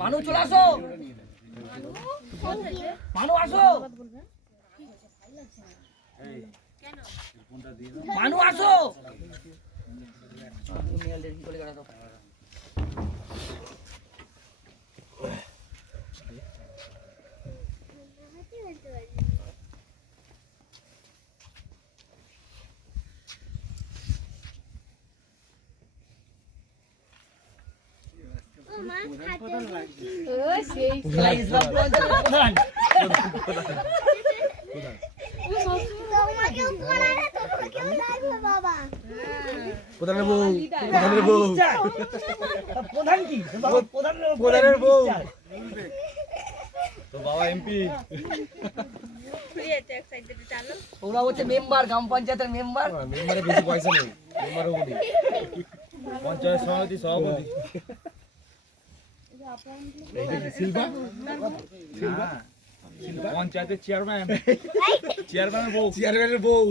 মানু চলে আসো, মানু আসো, মানু আসো। প্রধানের বউ, প্রধানের বউ, প্রধান কি? প্রধানের বউ তো বাবা এমপি। ওরা হচ্ছে মেম্বার, গ্রাম পঞ্চায়েতের মেম্বার। মেম্বারে বেশি পয়সা নেই, মেম্বারও বলি পঞ্চায়েত সমিতি সভাপতি। শিল্পা পঞ্চায়েতের চেয়ারম্যান, চেয়ারম্যানের বউ, চেয়ারম্যানের বউ,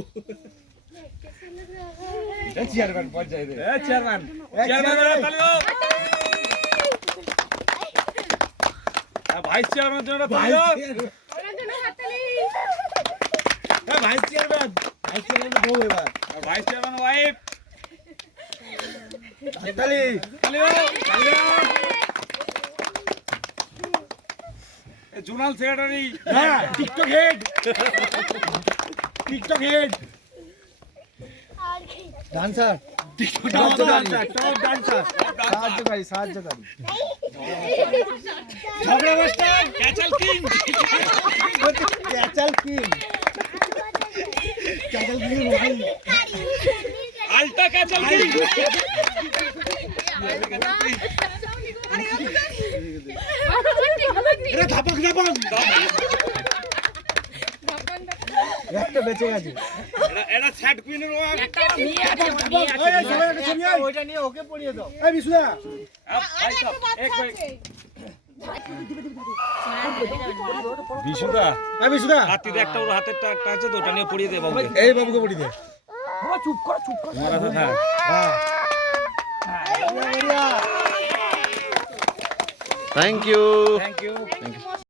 চেয়ারম্যান পঞ্চায়েতের চেয়ারম্যান, চেয়ারম্যান ভাইস চেয়ারম্যান জন্য ভাইস চেয়ারম্যান, ভাইস চেয়ারম্যান বউ এবার ভাইস চেয়ারম্যান ওয়াইফ তালি তালি তালি। জোনাল সেক্রেটারি, হ্যাঁ TikTok head, TikTok head, dancer, top dancer, সাহায্যকারী, সাহায্যকারী, ঝগড়া মাস্টার, ক্যাচাল কিং, ক্যাচাল কিং, ক্যাচাল কিং ভাই, আলটা ক্যাচাল কিং। এটা ধাপাক ধাপাক একটা বেঁচে গেছে। এটা স্যাড কুইনের ওয়ান একটা নিয়ে আছে, ওইটা নিয়ে ওকে পড়িয়ে দাও। এই বিশুদা ভাই সব এক মিনিট, বিশুদা, এই বিশুদা হাতিতে একটা ওর হাতেরটা একটা আছে তো, ওটা নিয়ে পড়িয়ে দে বাবুকে। এই বাবুকে পড়িয়ে দে। বাবা চুপ করো, চুপ করো। হ্যাঁ হ্যাঁ, থ্যাংক ইউ, থ্যাংক ইউ।